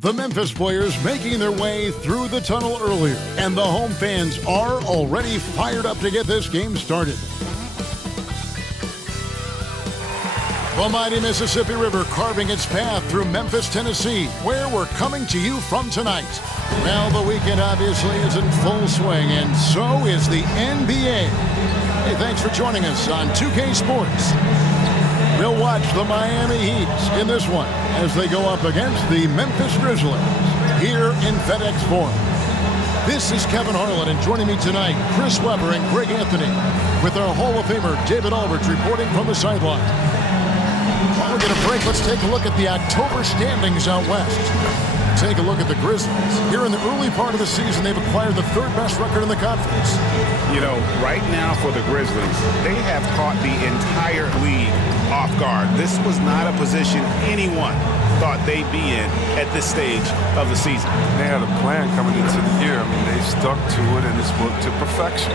The Memphis players making their way through the tunnel earlier, and the home fans are already fired up to get this game started. The mighty Mississippi River carving its path through Memphis, Tennessee, where we're coming to you from tonight. Well, the weekend obviously is in full swing, and so is the NBA. Hey, thanks for joining us on 2K Sports. We'll watch the Miami Heat in this one as they go up against the Memphis Grizzlies here in FedEx Forum. This is Kevin Harlan, and joining me tonight, Chris Webber and Greg Anthony, with our Hall of Famer David Aldridge reporting from the sideline. While we get a break, let's take a look at the October standings out west. Take a look at the Grizzlies. Here in the early part of the season, they've acquired the third best record in the conference. You know, right now for the Grizzlies, they have caught the entire league off guard. This was not a position anyone thought they'd be in at this stage of the season. They had a plan coming into the year. I mean, they stuck to it, and it's worked to perfection.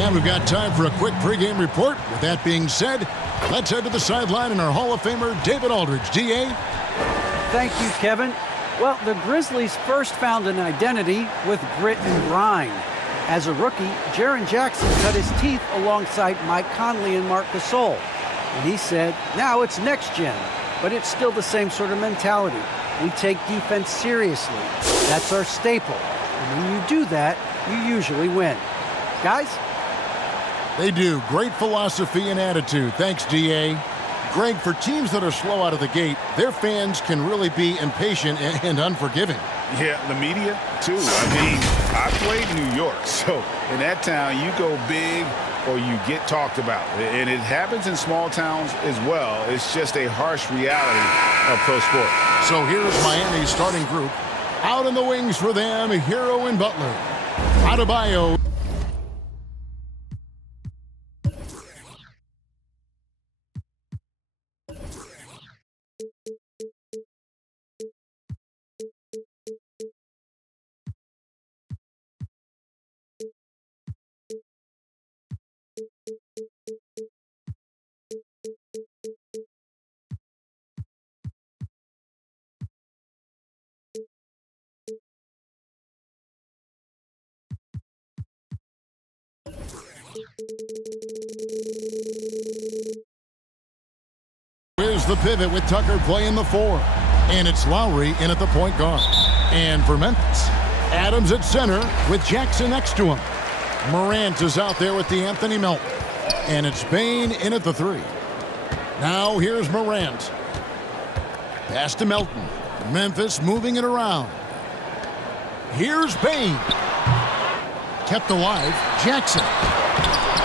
And we've got time for a quick pregame report. With that being said, let's head to the sideline and our Hall of Famer, David Aldridge. D.A.? Thank you, Kevin. Well, the Grizzlies first found an identity with grit and grind. As a rookie, Jaren Jackson cut his teeth alongside Mike Conley and Marc Gasol. And he said, now it's next gen, but it's still the same sort of mentality. We take defense seriously. That's our staple. And when you do that, you usually win. Guys? They do. Great philosophy and attitude. Thanks, D.A. Greg, for teams that are slow out of the gate, their fans can really be impatient and unforgiving. Yeah, the media, too. I mean, I played New York, so in that town, you go big or you get talked about. And it happens in small towns as well. It's just a harsh reality of pro sports. So here's Miami's starting group. Out in the wings for them, Hero and Butler. Adebayo. Here's the pivot with Tucker playing the 4. And it's Lowry in at the point guard. And for Memphis, Adams at center with Jackson next to him. Morant is out there with DeAnthony Melton. And it's Bane in at the 3. Now here's Morant. Pass to Melton. Memphis moving it around. Here's Bane. Kept alive. Jackson.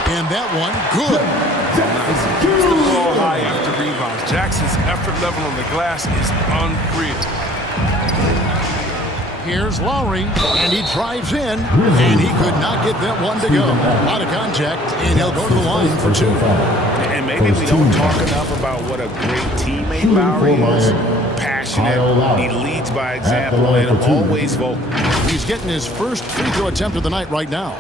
And that one, good. Nice. Keeps the ball high after rebounds. Jackson's effort level on the glass is unreal. Here's Lowry, and he drives in, and he could not get that one to go. A lot of contact, and he'll go to the line for 2. And maybe we don't talk enough about what a great teammate Lowry is. Passionate, he leads by example, and always vocal. He's getting his first free throw attempt of the night right now.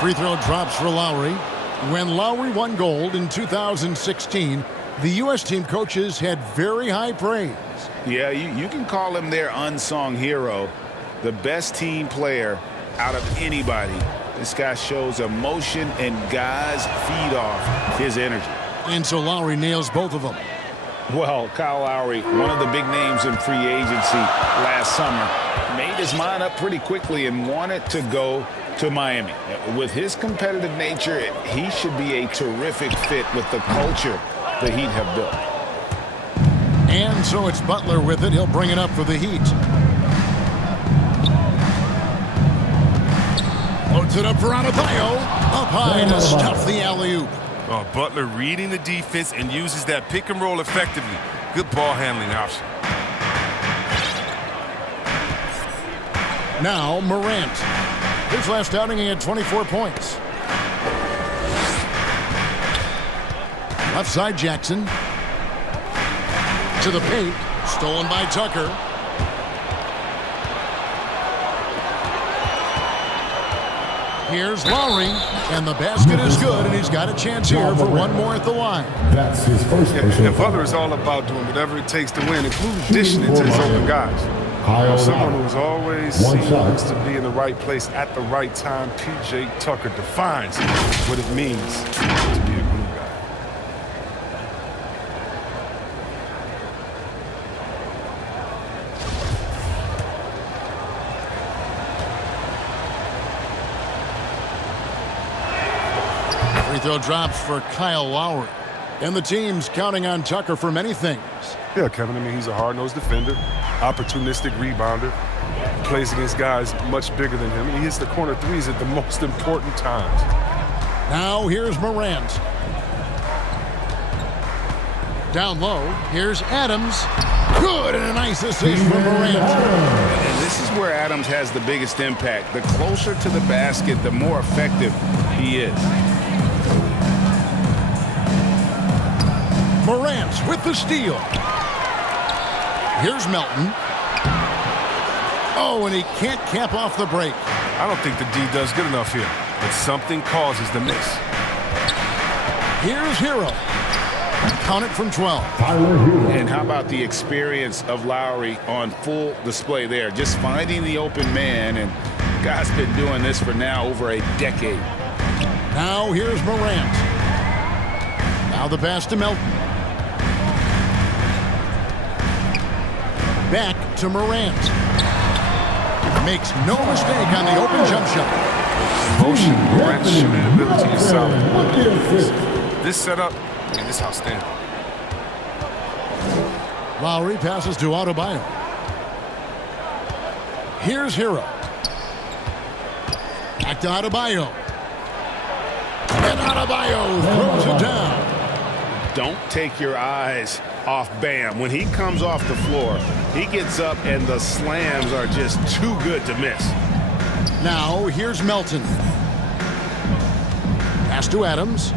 Free throw drops for Lowry. When Lowry won gold in 2016, the U.S. team coaches had very high praise. Yeah, you can call him their unsung hero, the best team player out of anybody. This guy shows emotion, and guys feed off his energy. And so Lowry nails both of them. Well, Kyle Lowry, one of the big names in free agency last summer, made his mind up pretty quickly and wanted to go to Miami. With his competitive nature, he should be a terrific fit with the culture the Heat have built. And so it's Butler with it. He'll bring it up for the Heat. Loads it up for Adebayo. Up high to stuff the alley-oop. Oh, Butler reading the defense and uses that pick and roll effectively. Good ball handling option. Now Morant. His last outing, he had 24 points. Left side, Jackson. To the paint. Stolen by Tucker. Here's Lowry, and the basket is good, and he's got a chance here for one more at the line. That's his first personal And foul. Butler is all about doing whatever it takes to win, including dishing it to his open guys. Someone who has always seems to be in the right place at the right time. P.J. Tucker defines what it means to be a glue guy. Free throw drops for Kyle Lowry. And the team's counting on Tucker for many things. Yeah, Kevin, I mean, he's a hard-nosed defender, opportunistic rebounder, plays against guys much bigger than him, and he hits the corner threes at the most important times. Now here's Morant. Down low, here's Adams. Good, and a nice assist from Morant. And this is where Adams has the biggest impact. The closer to the basket, the more effective he is. Morant with the steal. Here's Melton. Oh, and he can't cap off the break. I don't think the D does good enough here, but something causes the miss. Here's Hero. Count it from 12. And how about the experience of Lowry on full display there? Just finding the open man, and guy's been doing this for now over a decade. Now here's Morant. Now the pass to Melton. Back to Morant. Makes no mistake on the open jump shot. Motion, Morant's shooting ability is solid. This setup, and this outstanding. Lowry passes to Adebayo. Here's Hero. Back to Adebayo. And Adebayo throws it down. Don't take your eyes off Bam. When he comes off the floor, he gets up and the slams are just too good to miss. Now here's Melton. Pass to Adams.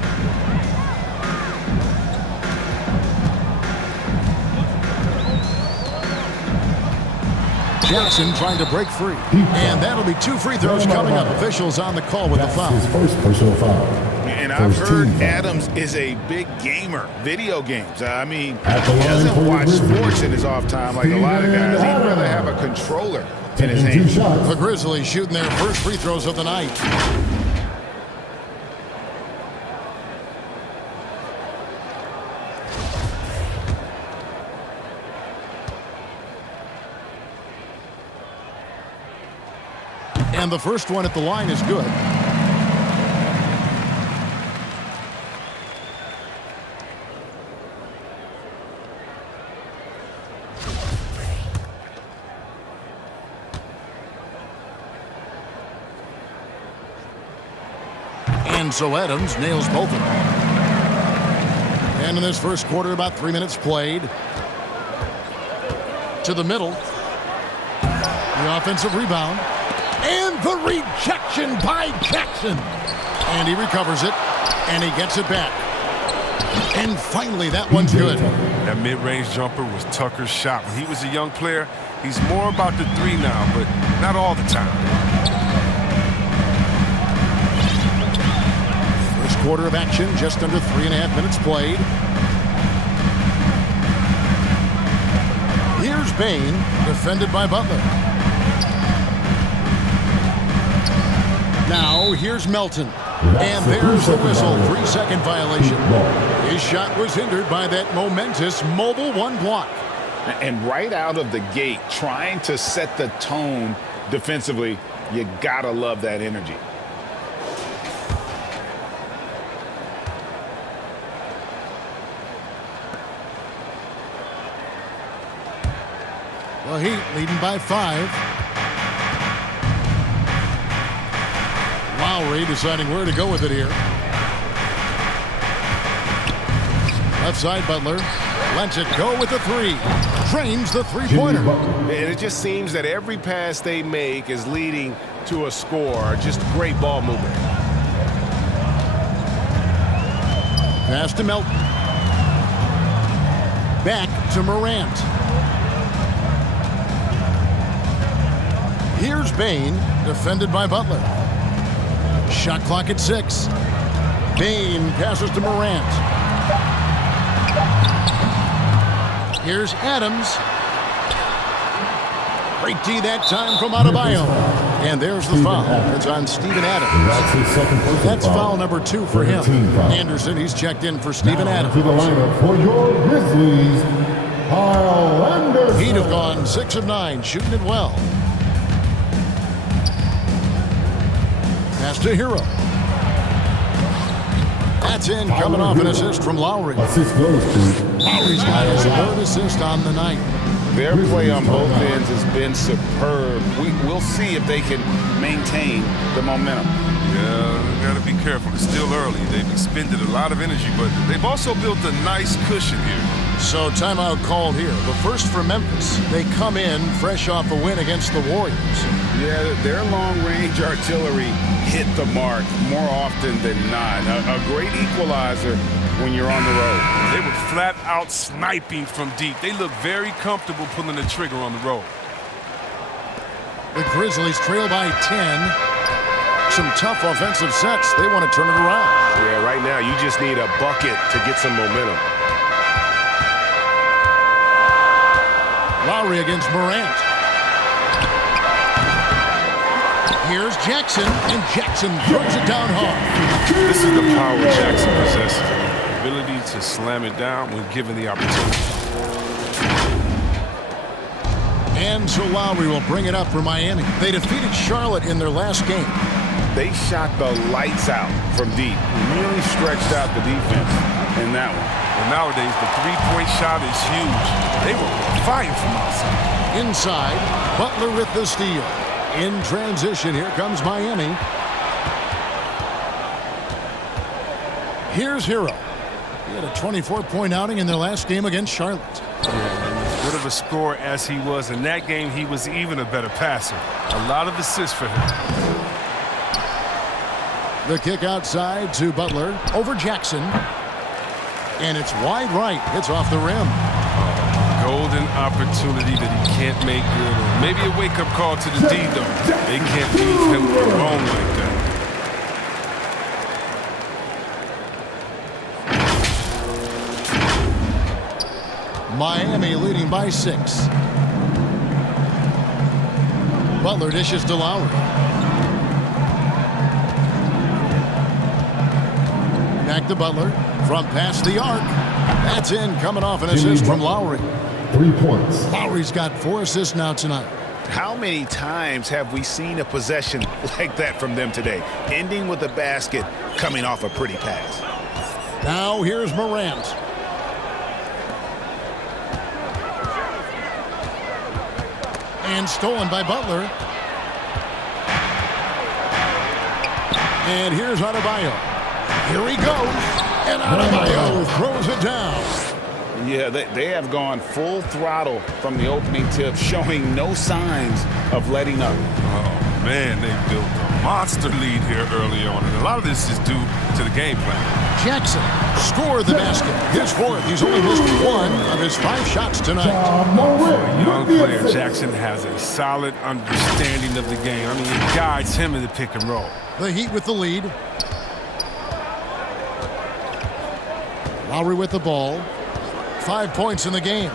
Jackson trying to break free. And that'll be 2 free throws coming up. Officials on the call with the foul. His first personal foul. And I've heard Adams is a big gamer. Video games. I mean, he At the line doesn't for watch the sports in his off time like a lot of guys. He'd rather have a controller in his hand. The Grizzlies shooting their first free throws of the night. And the first one at the line is good. And so Adams nails both of them. And in this first quarter, about 3 minutes played. To the middle. The offensive rebound. And the rejection by Jackson. And he recovers it. And he gets it back. And finally, that one's good. That mid-range jumper was Tucker's shot. When he was a young player, he's more about the three now, but not all the time. First quarter of action, just under 3.5 minutes played. Here's Bain, defended by Butler. Now here's Melton. And there's the whistle, 3-second violation. His shot was hindered by that momentous mobile one block. And right out of the gate, trying to set the tone defensively, you gotta love that energy. The Heat leading by 5. Lowry deciding where to go with it here. Left side, Butler lets it go with the 3. Drains the three-pointer. And it just seems that every pass they make is leading to a score. Just great ball movement. Pass to Melton. Back to Morant. Here's Bain, defended by Butler. Shot clock at 6. Bain passes to Morant. Here's Adams. Great D that time from Adebayo. And there's the foul. It's on Steven Adams. That's his second personal That's foul number 2 for him. Anderson, he's checked in for Steven Adams. To the lineup for your Grizzlies, Kyle Anderson. He'd have gone 6 of 9, shooting it well. Pass to Hero. That's in, coming off an assist from Lowry. Assist goes to Lowry's got his 3rd assist on the night. Their play on both ends has been superb. We'll see if they can maintain the momentum. Yeah, we got to be careful. It's still early. They've expended a lot of energy, but they've also built a nice cushion here. So timeout called here. The first for Memphis. They come in fresh off a win against the Warriors. Yeah, their long-range artillery hit the mark more often than not. A great equalizer when you're on the road. They were flat out sniping from deep. They look very comfortable pulling the trigger on the road. The Grizzlies trail by 10. Some tough offensive sets. They want to turn it around. Yeah, right now you just need a bucket to get some momentum. Lowry against Morant. Here's Jackson, and Jackson throws it down hard. This is the power Jackson possesses. The ability to slam it down when given the opportunity. And so Lowry will bring it up for Miami. They defeated Charlotte in their last game. They shot the lights out from deep. Really stretched out the defense in that one. Well, nowadays, the three-point shot is huge. They were fighting from outside. Inside, Butler with the steal. In transition, here comes Miami. Here's Hero. He had a 24-point outing in their last game against Charlotte. As good of a scorer as he was in that game, he was even a better passer. A lot of assists for him. The kick outside to Butler over Jackson. And it's wide right. It's off the rim. Golden opportunity that he can't make good on. Maybe a wake-up call to the D, though. They can't leave him alone like that. Miami leading by 6. Butler dishes to Lowry. Back to Butler. From past the arc. That's in, coming off an assist from Lowry. 3 points. Lowry's got 4 assists now tonight. How many times have we seen a possession like that from them today? Ending with a basket, coming off a pretty pass. Now here's Morant. And stolen by Butler. And here's Adebayo. Here he goes. And Adebayo throws it down. Yeah, they have gone full throttle from the opening tip, showing no signs of letting up. Oh, man, they built a monster lead here early on, and a lot of this is due to the game plan. Jackson scored the basket. His 4th. He's only missed 1 of his 5 shots tonight. For a young player, Jackson has a solid understanding of the game. I mean, it guides him in the pick and roll. The Heat with the lead. Lowry with the ball. 5 points in the game.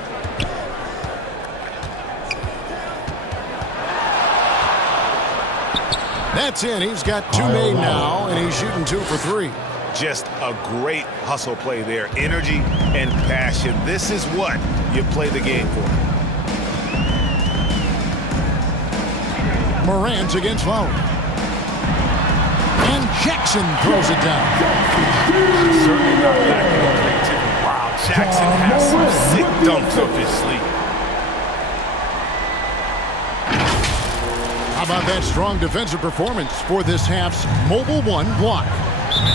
That's in. He's got 2 made now, and he's shooting 2 for 3. Just a great hustle play there. Energy and passion. This is what you play the game for. Morant against Lowry. And Jackson throws it down. Certainly not lacking in creativity. Wow, Jackson has some sick dunks up his sleeve. How about that strong defensive performance for this half's Mobile 1 block?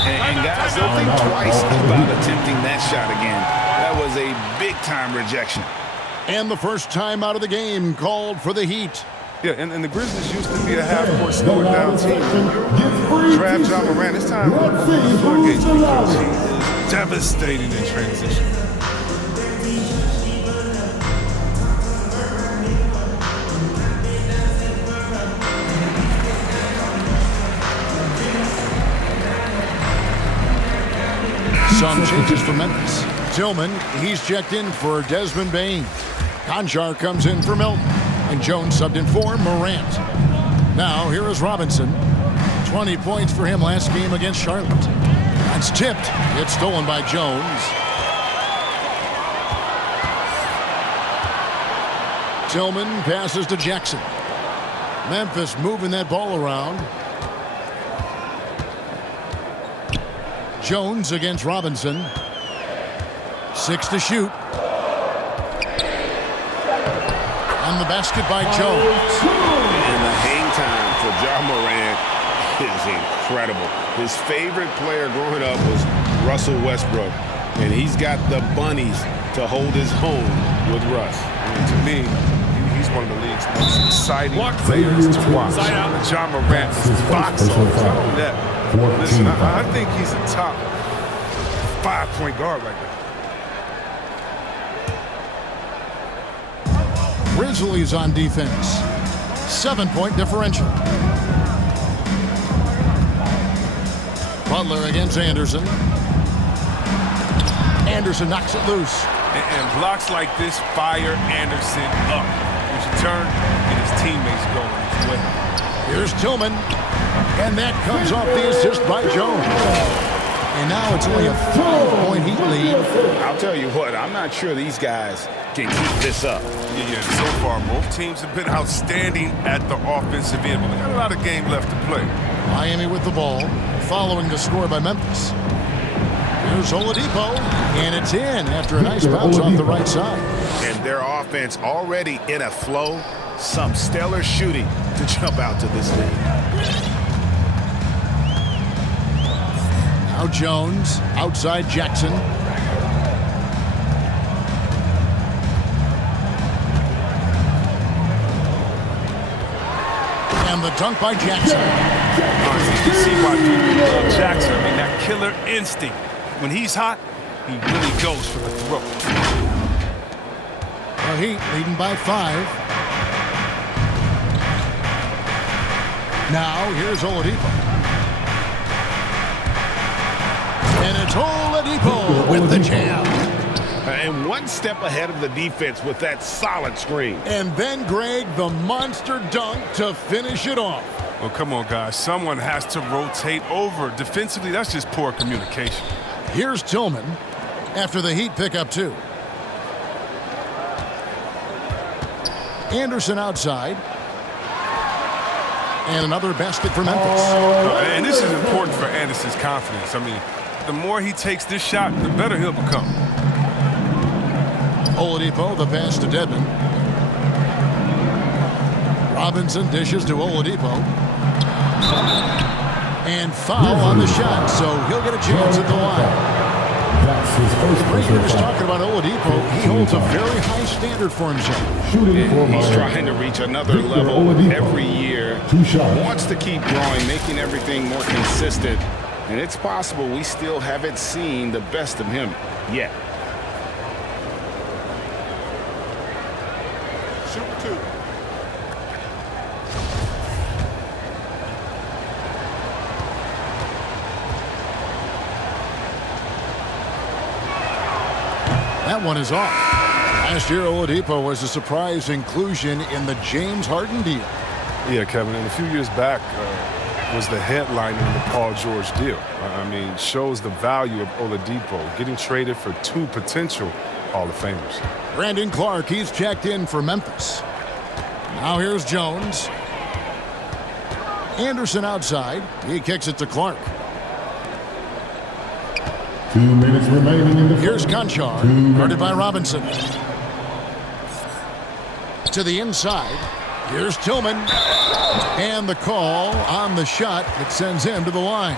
And guys, don't think twice about attempting that shot again. That was a big-time rejection. And the first time out of the game called for the Heat. Yeah, and the Grizzlies used to be a half-court slower-down team. Draft John Morant. It's time to open the floodgates because he is devastating in transition. some changes for Memphis. Tillman, he's checked in for Desmond Bain. Conjar comes in for Milton. And Jones subbed in for Morant. Now, here is Robinson. 20 points for him last game against Charlotte. That's tipped. It's stolen by Jones. Tillman passes to Jackson. Memphis moving that ball around. Jones against Robinson. 6 to shoot. On the basket by Jones. And the hang time for Ja Morant is incredible. His favorite player growing up was Russell Westbrook, and he's got the bunnies to hold his home with Russ. And to me, he's one of the league's most exciting players to watch. Ja Morant is box office. Not only that, listen, I think he's a top 5-point guard right now. Grizzlies on defense. 7-point differential. Butler against Anderson. Anderson knocks it loose. And blocks like this fire Anderson up, which in turn get his teammates going as well. Here's Tillman. And that comes off the assist by Jones. And now it's only a 5-point Heat lead. I'll tell you what, I'm not sure these guys can keep this up. Yeah, so far both teams have been outstanding at the offensive end, but we got a lot of game left to play. Miami with the ball, following the score by Memphis. Here's Oladipo, and it's in after a nice bounce off the right side. And their offense already in a flow. Some stellar shooting to jump out to this lead. Now Jones, outside Jackson. And the dunk by Jackson. You can see why people love Jackson. I mean, that killer instinct. When he's hot, he really goes for the throat. The Heat leading by 5. Now here's Oladipo. And it's Oladipo with the jam. And one step ahead of the defense with that solid screen. And then, Greg, the monster dunk to finish it off. Well, come on, guys. Someone has to rotate over. Defensively, that's just poor communication. Here's Tillman after the Heat pick up 2. Anderson outside. And another basket for Memphis. And this is important for Anderson's confidence. I mean, the more he takes this shot, the better he'll become. Oladipo, the pass to Dedmon. Robinson dishes to Oladipo. And foul on the shot, so he'll get a chance at the line. That's his first Brady was talking about Oladipo. He holds a very high standard for himself. He's trying to reach another level every year. Wants to keep growing, making everything more consistent. And it's possible we still haven't seen the best of him yet. Super 2. That one is off. Last year, Oladipo was a surprise inclusion in the James Harden deal. Yeah, Kevin, and a few years back was the headliner in the Paul George deal. I mean, shows the value of Oladipo getting traded for 2 potential Hall of Famers. Brandon Clark, he's checked in for Memphis. Now here's Jones. Anderson outside. He kicks it to Clark. 2 minutes remaining in the Here's Conchar, guarded by Robinson. To the inside. Here's Tillman. And the call on the shot that sends him to the line.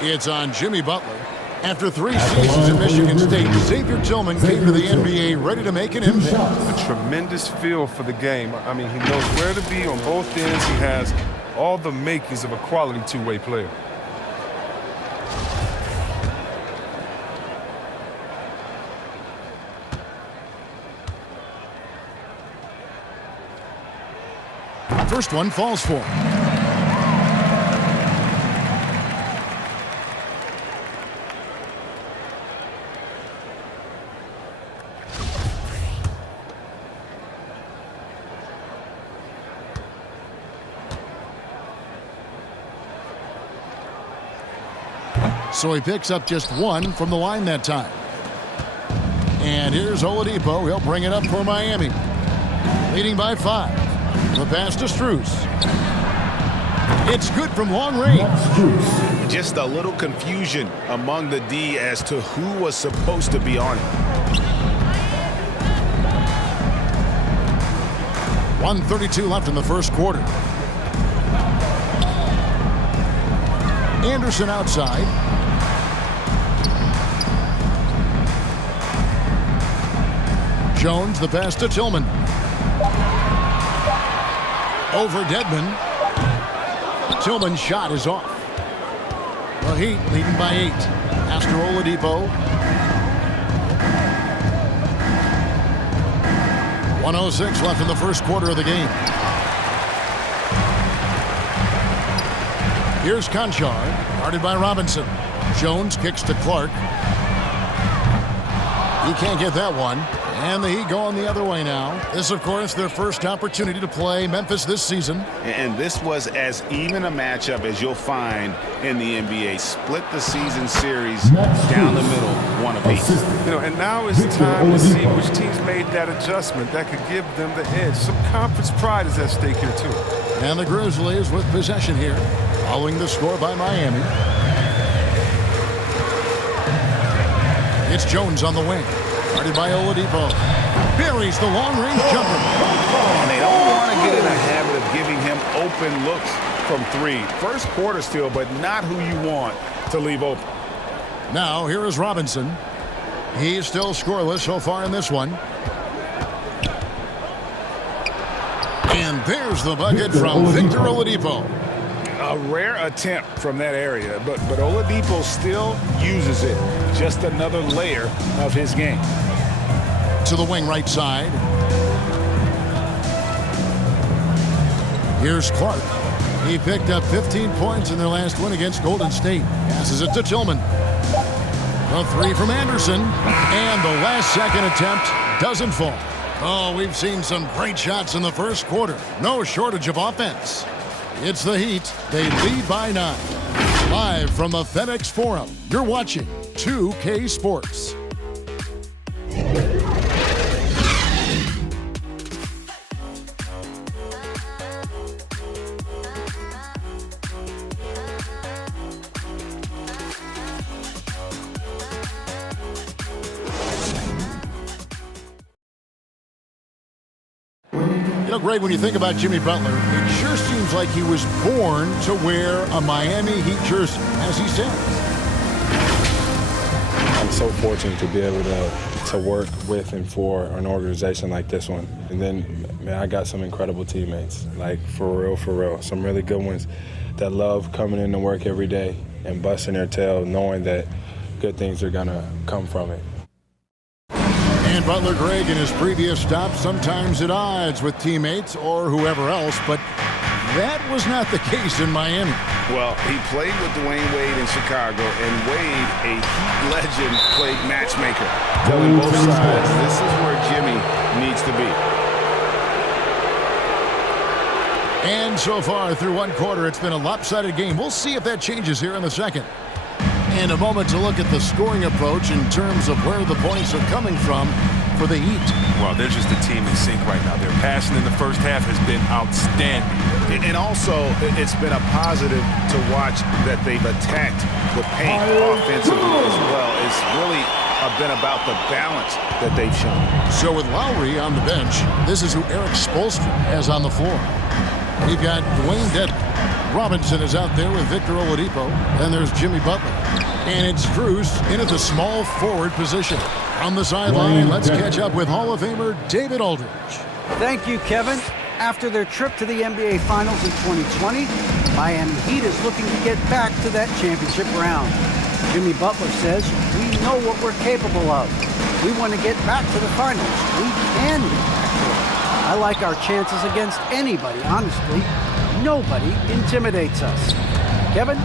It's on Jimmy Butler. After 3 seasons at Michigan State, Xavier Tillman came to the NBA ready to make an impact. A tremendous feel for the game. I mean, he knows where to be on both ends. He has all the makings of a quality two-way player. First one falls for him. So he picks up just 1 from the line that time. And here's Oladipo. He'll bring it up for Miami. Leading by 5. The pass to Strus. It's good from long range. Just a little confusion among the D as to who was supposed to be on it. 1:32 left in the first quarter. Anderson outside. Jones, the pass to Tillman. Over Dedmon. Tillman's shot is off. The Heat leading by 8. Pass to Oladipo. 1:06 left in the first quarter of the game. Here's Conchar, guarded by Robinson. Jones kicks to Clark. He can't get that one. And the Heat going the other way now. This, of course, their first opportunity to play Memphis this season. And this was as even a matchup as you'll find in the NBA. Split the season series down the middle, 1 apiece. You know, and now is the time to see which teams made that adjustment that could give them the edge. Some conference pride is at stake here, too. And the Grizzlies with possession here, following the score by Miami. It's Jones on the wing. Guarded by Oladipo. Buries the long-range jumper. And they don't want to get in a habit of giving him open looks from 3. First quarter still, but not who you want to leave open. Now, here is Robinson. He's still scoreless so far in this one. And there's the bucket from Victor Oladipo. A rare attempt from that area, but Oladipo still uses it. Just another layer of his game. To the wing right side. Here's Clark. He picked up 15 points in their last win against Golden State. Passes it to Tillman. A 3 from Anderson. And the last second attempt doesn't fall. Oh, we've seen some great shots in the first quarter. No shortage of offense. It's the Heat. They lead by 9. Live from the FedEx Forum, you're watching 2K Sports. You know, Greg, when you think about Jimmy Butler, it sure seems like he was born to wear a Miami Heat jersey, as he said. I'm so fortunate to be able to work with and for an organization like this one. And then, man, I got some incredible teammates, like for real. Some really good ones that love coming in to work every day and busting their tail, knowing that good things are going to come from it. And Butler, Greg, in his previous stops, sometimes at odds with teammates or whoever else, but that was not the case in Miami. Well, he played with Dwayne Wade in Chicago, and Wade, a Heat legend, played matchmaker, telling both sides this is where Jimmy needs to be. And so far through one quarter, it's been a lopsided game. We'll see if that changes here in the second. And a moment to look at the scoring approach in terms of where the points are coming from for the Heat. Well, they're just a team in sync right now. Their passing in the first half has been outstanding. And also, it's been a positive to watch that they've attacked the paint offensively as well. It's really been about the balance that they've shown. So with Lowry on the bench, this is who Eric Spoelstra has on the floor. We've got Dwayne Dedmon. Robinson is out there with Victor Oladipo. Then there's Jimmy Butler. And it's Strus in at the small forward position. On the sideline, let's catch up with Hall of Famer David Aldridge. Thank you, Kevin. After their trip to the NBA Finals in 2020, Miami Heat is looking to get back to that championship round. Jimmy Butler says, we know what we're capable of. We want to get back to the finals. We can get back to it. I like our chances against anybody, honestly. Nobody intimidates us. Kevin?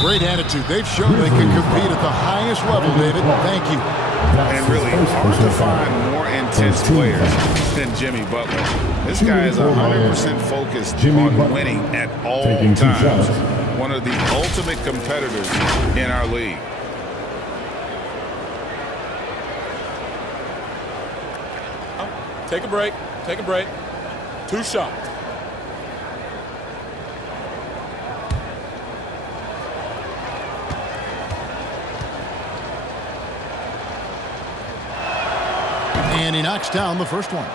Great attitude. They've shown they can compete at the highest level, David. Thank you. And really, hard to find more intense players than Jimmy Butler. This guy is 100% focused on winning at all times. one of the ultimate competitors in our league. Take a break. Take a break. 2 shots. And he knocks down the first one.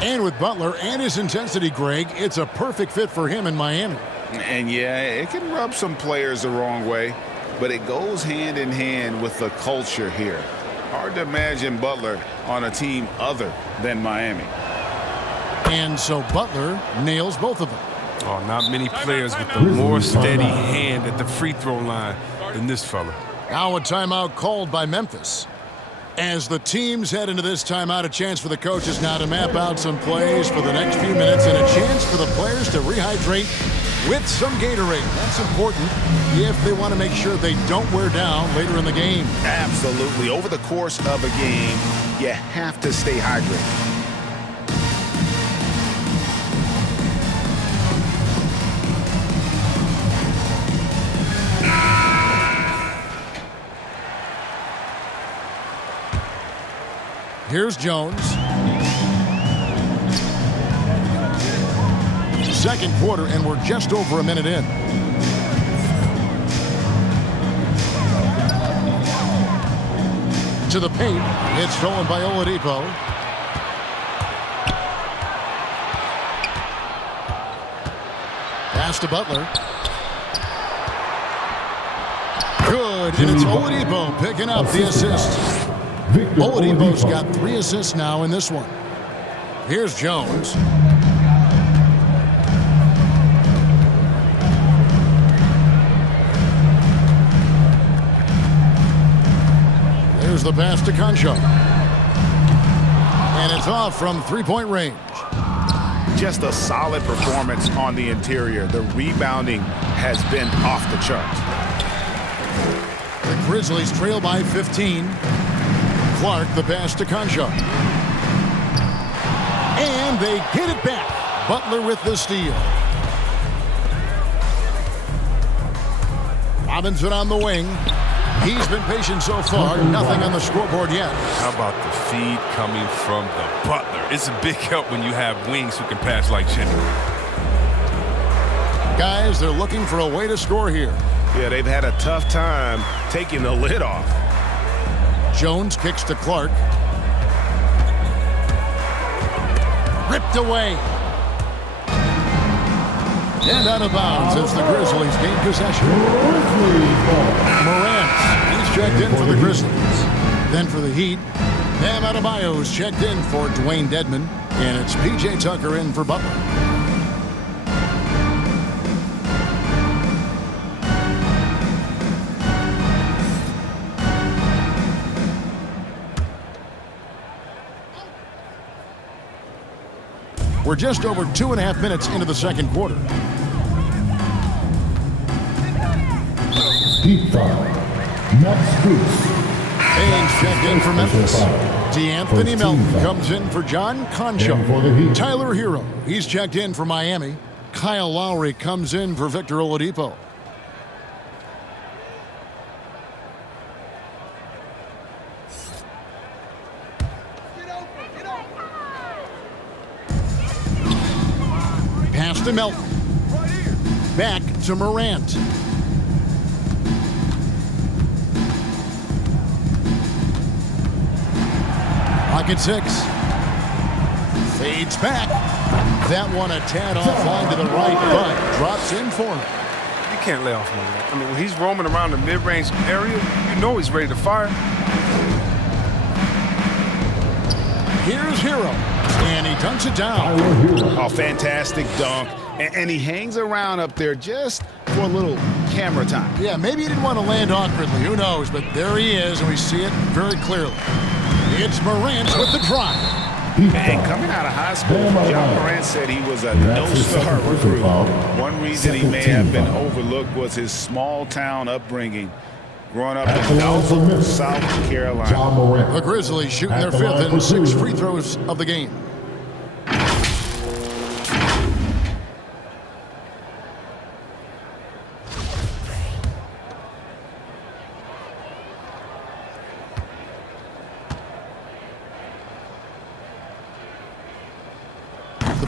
And with Butler and his intensity, Greg, it's a perfect fit for him in Miami. And yeah, it can rub some players the wrong way, but it goes hand in hand with the culture here. Hard to imagine Butler on a team other than Miami. And so Butler nails both of them. Oh, not many players with a more steady hand at the free throw line than this fella. Now a timeout called by Memphis. As the teams head into this timeout, a chance for the coaches now to map out some plays for the next few minutes and a chance for the players to rehydrate with some Gatorade. That's important if they want to make sure they don't wear down later in the game. Absolutely. Over the course of a game, you have to stay hydrated. Here's Jones. Second quarter, and we're just over a minute in. To the paint. It's stolen by Oladipo. Pass to Butler. Good, and it's Oladipo picking up the assist. Oladipo's got 3 assists now in this one. Here's Jones. There's the pass to Concho. And it's off from three-point range. Just a solid performance on the interior. The rebounding has been off the charts. The Grizzlies trail by 15. Clark, the pass to Concho. And they get it back. Butler with the steal. Robinson on the wing. He's been patient so far. Nothing on the scoreboard yet. How about the feed coming from the Butler? It's a big help when you have wings who can pass like Chinny. Guys, they're looking for a way to score here. Yeah, they've had a tough time taking the lid off. Jones kicks to Clark. Ripped away. And out of bounds as the Grizzlies gain possession. Morant, he's checked in for the Grizzlies. Then for the Heat, Bam Adebayo's checked in for Dwayne Dedmon. And it's P.J. Tucker in for Butler. We're just over 2.5 minutes into the second quarter. Deep foul. Max Strus. Haynes checked in for Memphis. DeAnthony Melton comes in for John Concho. Tyler Hero, he's checked in for Miami. Kyle Lowry comes in for Victor Oladipo. Pass to Melton. Back to Morant. Pocket 6. Fades back. That one a tad offline to the right, but drops in for him. You can't lay off Morant. I mean, when he's roaming around the mid-range area, you know he's ready to fire. Here's Hero, and he dunks it down. Oh, fantastic dunk. And he hangs around up there just for a little camera time. Yeah, maybe he didn't want to land awkwardly. Who knows? But there he is, and we see it very clearly. It's Morant with the drive. And coming out of high school, John Morant said he was a no-star recruit. One reason he may have been overlooked was his small-town upbringing. Growing up in Belleville, South Carolina. The Grizzlies shooting their 5th and 6th free throws of the game.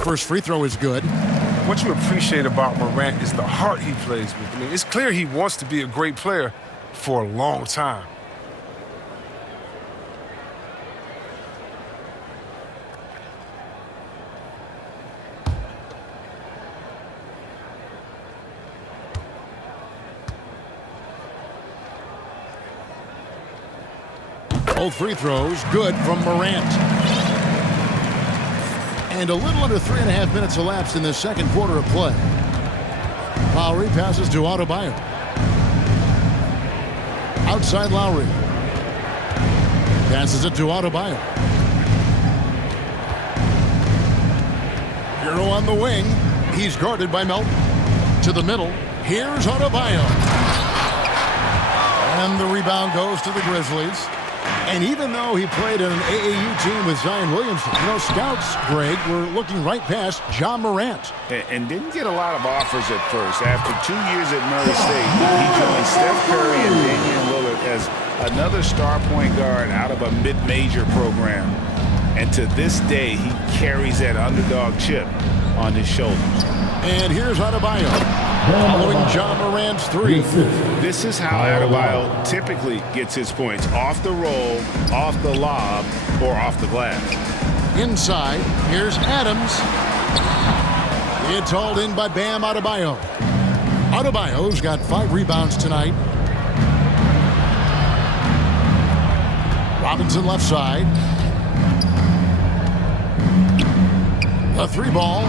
first free throw is good. What you appreciate about Morant is the heart he plays with. I mean, it's clear he wants to be a great player for a long time. Both free throws good from Morant. And a little under 3.5 minutes elapsed in the second quarter of play. Lowry passes to Adebayo. Outside Lowry. Passes it to Adebayo. Hero on the wing. He's guarded by Melton. To the middle. Here's Adebayo. And the rebound goes to the Grizzlies. And even though he played on an AAU team with Zion Williamson, scouts, Greg, were looking right past Ja Morant. And didn't get a lot of offers at first. After 2 years at Murray State, he joined Steph Curry and Damian Lillard as another star point guard out of a mid-major program. And to this day, he carries that underdog chip on his shoulders. And here's Adebayo, following Ja Morant's three. This is how Adebayo typically gets his points: off the roll, off the lob, or off the glass. Inside, here's Adams. It's hauled in by Bam Adebayo. Adebayo's got 5 rebounds tonight. Robinson left side. A 3-ball.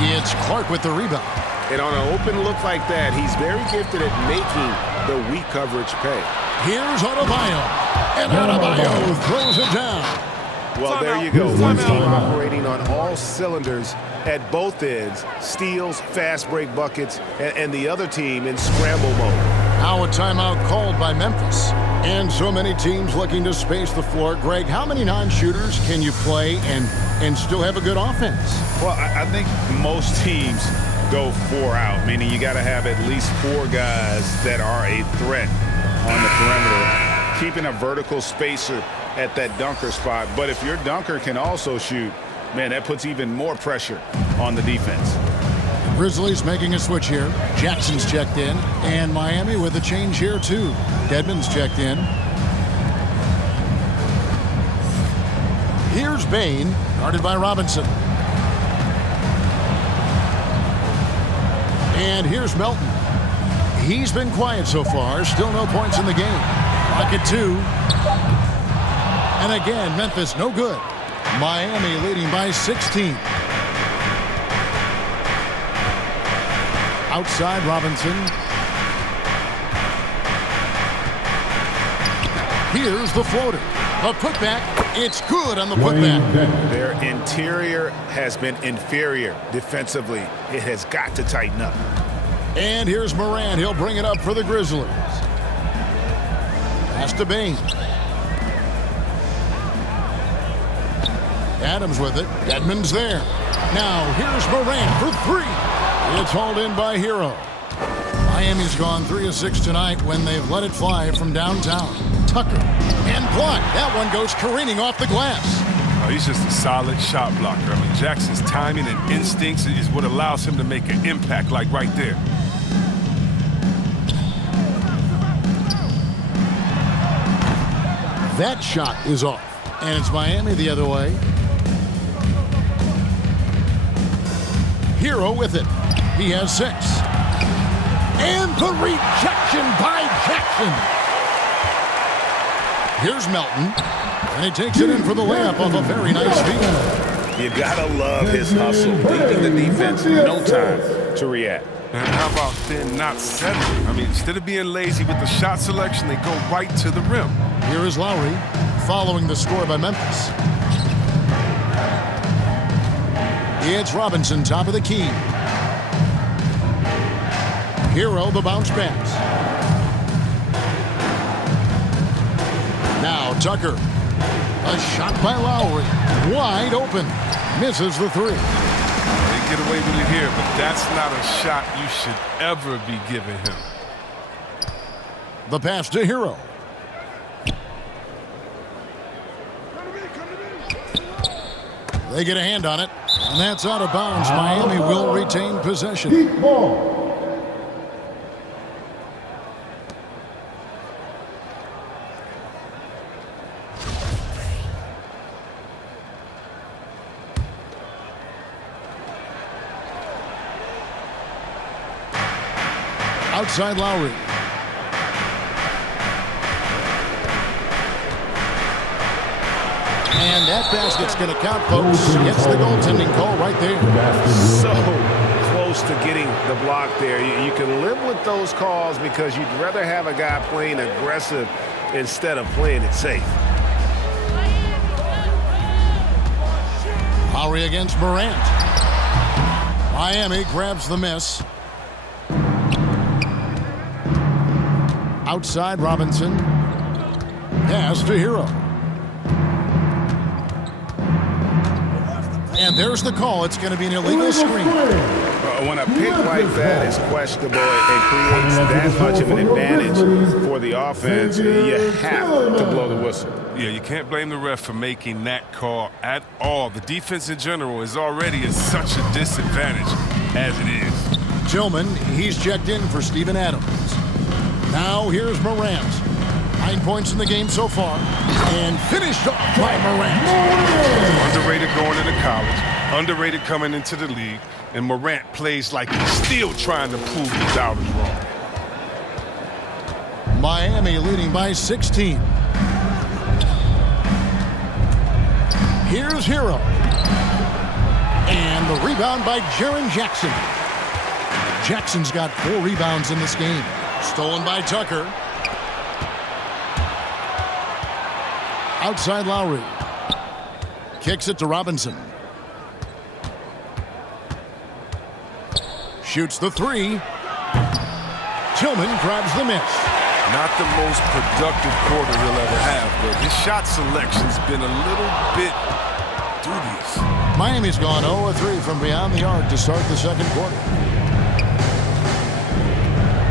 It's Clark with the rebound. And on an open look like that, he's very gifted at making the weak coverage pay. Here's Adebayo. And Adebayo throws it down. Well, there you go. One team operating on all cylinders at both ends. Steals, fast break buckets, and the other team in scramble mode. Now a timeout called by Memphis. And so many teams looking to space the floor. Greg, how many non-shooters can you play and still have a good offense? Well, I think most teams go 4 out, meaning you got to have at least 4 guys that are a threat on the perimeter, keeping a vertical spacer at that dunker spot. But if your dunker can also shoot, man, that puts even more pressure on the defense. Grizzlies making a switch here. Jackson's checked in, and Miami with a change here too. Dedmon's checked in. Here's Bain, guarded by Robinson. And here's Melton. He's been quiet so far. Still no points in the game. Rocket 2. And again, Memphis no good. Miami leading by 16. Outside Robinson. Here's the floater. A putback. It's good on the putback. Their interior has been inferior defensively. It has got to tighten up. And here's Morant. He'll bring it up for the Grizzlies. Pass to Bain. Adams with it. Dedmon's there. Now here's Morant for 3. It's hauled in by Hero. Miami's gone 3 of 6 tonight when they've let it fly from downtown. Tucker. And blocked. That one goes careening off the glass. Oh, he's just a solid shot blocker. I mean, Jackson's timing and instincts is what allows him to make an impact like right there. That shot is off. And it's Miami the other way. Hero with it. He has 6. And the rejection by Jackson. Here's Melton. And he takes it in for the layup off a very nice feed. You gotta love his hustle, leaving the defense no time to react. And how about then not settling? I mean, instead of being lazy with the shot selection, they go right to the rim. Here is Lowry, following the score by Memphis. It's Robinson, top of the key. Hero, the bounce pass. Now Tucker. A shot by Lowry. Wide open. Misses the 3. They get away with it here, but that's not a shot you should ever be giving him. The pass to Hero. They get a hand on it. And that's out of bounds. Miami will retain possession. Deep ball. Outside Lowry. And that basket's going to count, folks. Gets the goaltending call right there. So close to getting the block there. You can live with those calls because you'd rather have a guy playing aggressive instead of playing it safe. Lowry against Morant. Miami grabs the miss. Outside Robinson. Pass to Hero. And there's the call. It's going to be an illegal screen. When a pick like that is questionable and creates that much of an advantage for the offense, you have to blow the whistle. Yeah, you can't blame the ref for making that call at all. The defense in general is already at such a disadvantage as it is. Tillman, he's checked in for Steven Adams. Now here's Morant. 9 points in the game so far. And finished off by Morant. Underrated going into college, underrated coming into the league, and Morant plays like he's still trying to prove the doubters wrong. Miami leading by 16. Here's Hero. And the rebound by Jaren Jackson. Jackson's got 4 rebounds in this game. Stolen by Tucker. Outside Lowry. Kicks it to Robinson. Shoots the 3. Tillman grabs the miss. Not the most productive quarter he'll ever have, but his shot selection's been a little bit dubious. Miami's gone 0-3 from beyond the arc to start the second quarter.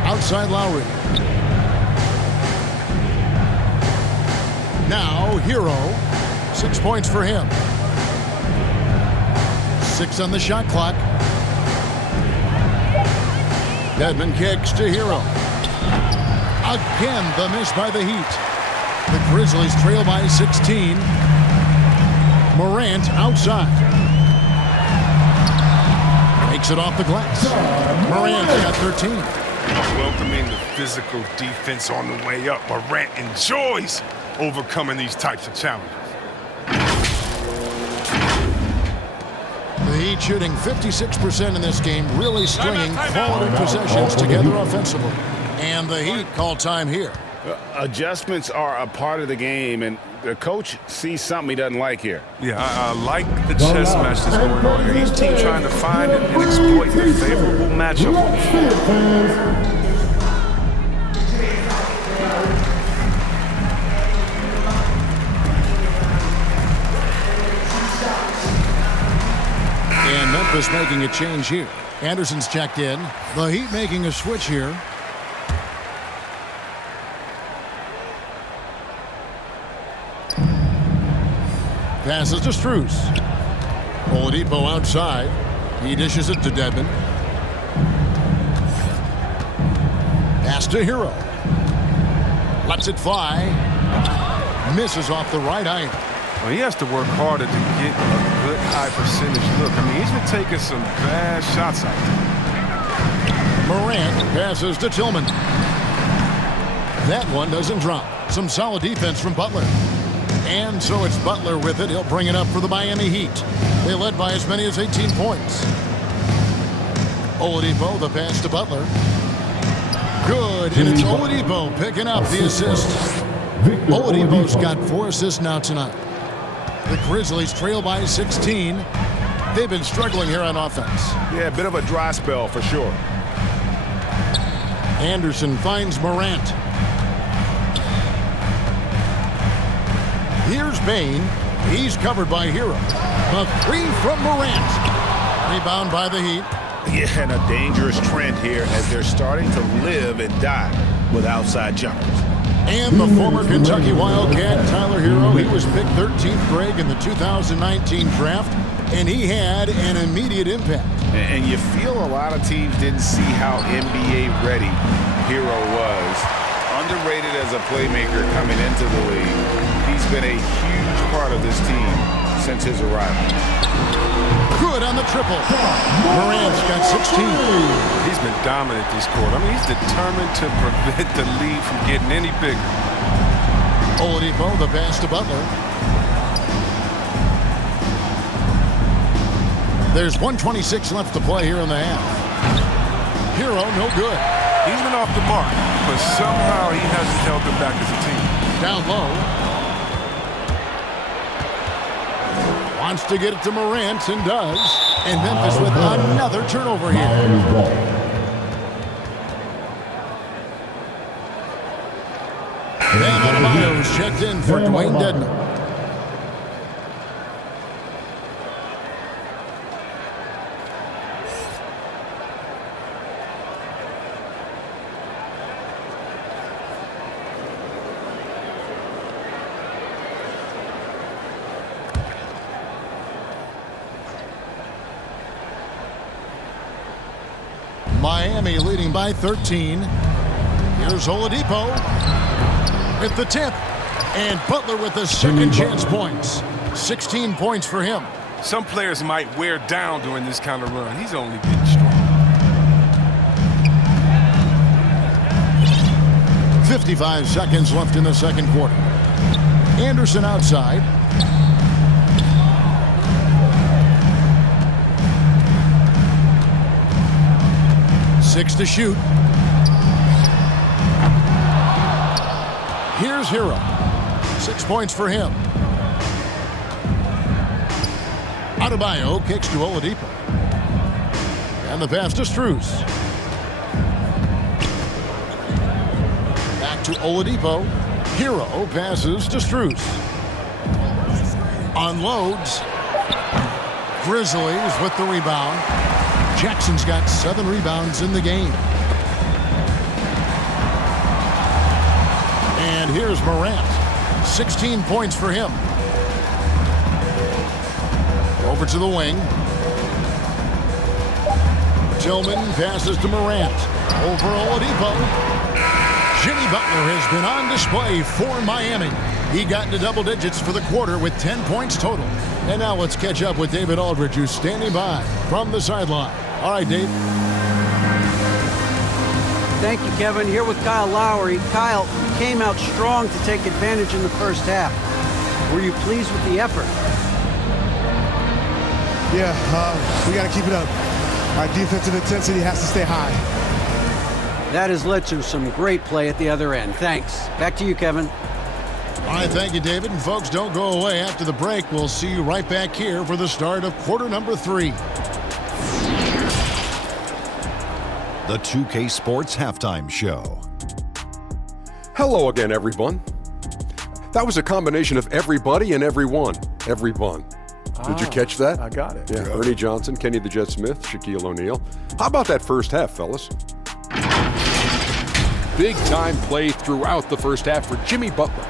Outside Lowry. Now Hero. 6 points for him. 6 on the shot clock. Dedmon kicks to Hero. Again, the miss by the Heat. The Grizzlies trail by 16. Morant outside. Makes it off the glass. Morant's got 13. Welcoming the physical defense on the way up. Morant enjoys overcoming these types of challenges. The Heat shooting 56% in this game, really stringing quality possessions together offensively. And the Heat call time here. Adjustments are a part of the game, and the coach sees something he doesn't like here. Yeah, I like the chess match that's going on here. Each team trying to find and exploit the favorable matchup. And Memphis making a change here. Anderson's checked in. The Heat making a switch here. Passes to Strus. Oladipo outside. He dishes it to Dedmon. Pass to Hero. Lets it fly. Misses off the right eye. Well, he has to work harder to get a good high percentage look. I mean, he's been taking some bad shots out there. Morant passes to Tillman. That one doesn't drop. Some solid defense from Butler. And so it's Butler with it. He'll bring it up for the Miami Heat. They led by as many as 18 points. Oladipo, the pass to Butler. Good, and it's Oladipo picking up the assist. Oladipo's got 4 assists now tonight. The Grizzlies trail by 16. They've been struggling here on offense. Yeah, a bit of a dry spell for sure. Anderson finds Morant. Here's Bain. He's covered by Hero. A 3 from Morant. Rebound by the Heat. Yeah, and a dangerous trend here as they're starting to live and die with outside jumpers. And the former Kentucky Wildcat, Tyler Hero, he was picked 13th, Greg, in the 2019 draft. and he had an immediate impact. And you feel a lot of teams didn't see how NBA ready Hero was. Underrated as a playmaker coming into the league. He's been a huge part of this team since his arrival. Good on the triple. Morant's got 16. He's been dominant this quarter. I mean, he's determined to prevent the lead from getting any bigger. Oladipo, the pass to Butler. There's 1:26 left to play here in the half. Hero, no good. He's been off the mark, but somehow he hasn't held them back as a team. Down low. Wants to get it to Morant and does. And Memphis with another turnover here. Bam Adebayo's checked in for Dwayne Dedmon. Miami leading by 13. Here's Oladipo with the tip. And Butler with the second chance points. 16 points for him. Some players might wear down during this kind of run. He's only getting strong. 55 seconds left in the second quarter. Anderson outside. Six to shoot. Here's Hero. 6 points for him. Adebayo kicks to Oladipo. And the pass to Strus. Back to Oladipo. Hero passes to Strus. Unloads. Grizzlies with the rebound. Jackson's got 7 rebounds in the game. And here's Morant. 16 points for him. Over to the wing. Tillman passes to Morant. Over Oladipo. Jimmy Butler has been on display for Miami. He got into double digits for the quarter with 10 points total. And now let's catch up with David Aldridge, who's standing by from the sideline. All right, Dave. Thank you, Kevin. Here with Kyle Lowry. Kyle, you came out strong to take advantage in the first half. Were you pleased with the effort? Yeah, we got to keep it up. Our defensive intensity has to stay high. That has led to some great play at the other end. Thanks. Back to you, Kevin. All right, thank you, David. And folks, don't go away. After the break, we'll see you right back here for the start of quarter number 3. The 2K Sports Halftime Show. Hello again, everyone. That was a combination of everybody and everyone. Everyone. Did you catch that? I got it. Yeah, Ernie Johnson, Kenny the Jet Smith, Shaquille O'Neal. How about that first half, fellas? Big-time play throughout the first half for Jimmy Butler.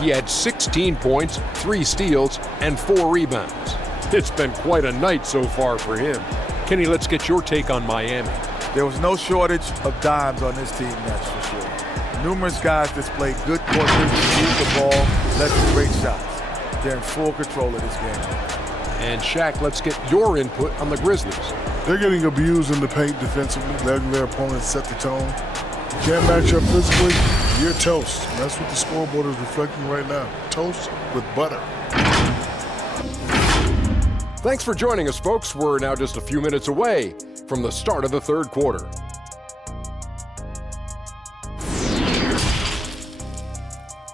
He had 16 points, 3 steals, and 4 rebounds. It's been quite a night so far for him. Kenny, let's get your take on Miami. There was no shortage of dimes on this team, that's for sure. Numerous guys displayed good court vision, moved the ball, led to great shots. They're in full control of this game. And Shaq, let's get your input on the Grizzlies. They're getting abused in the paint defensively, letting their opponents set the tone. You can't match up physically, you're toast. And that's what the scoreboard is reflecting right now. Toast with butter. Thanks for joining us, folks. We're now just a few minutes away from the start of the third quarter.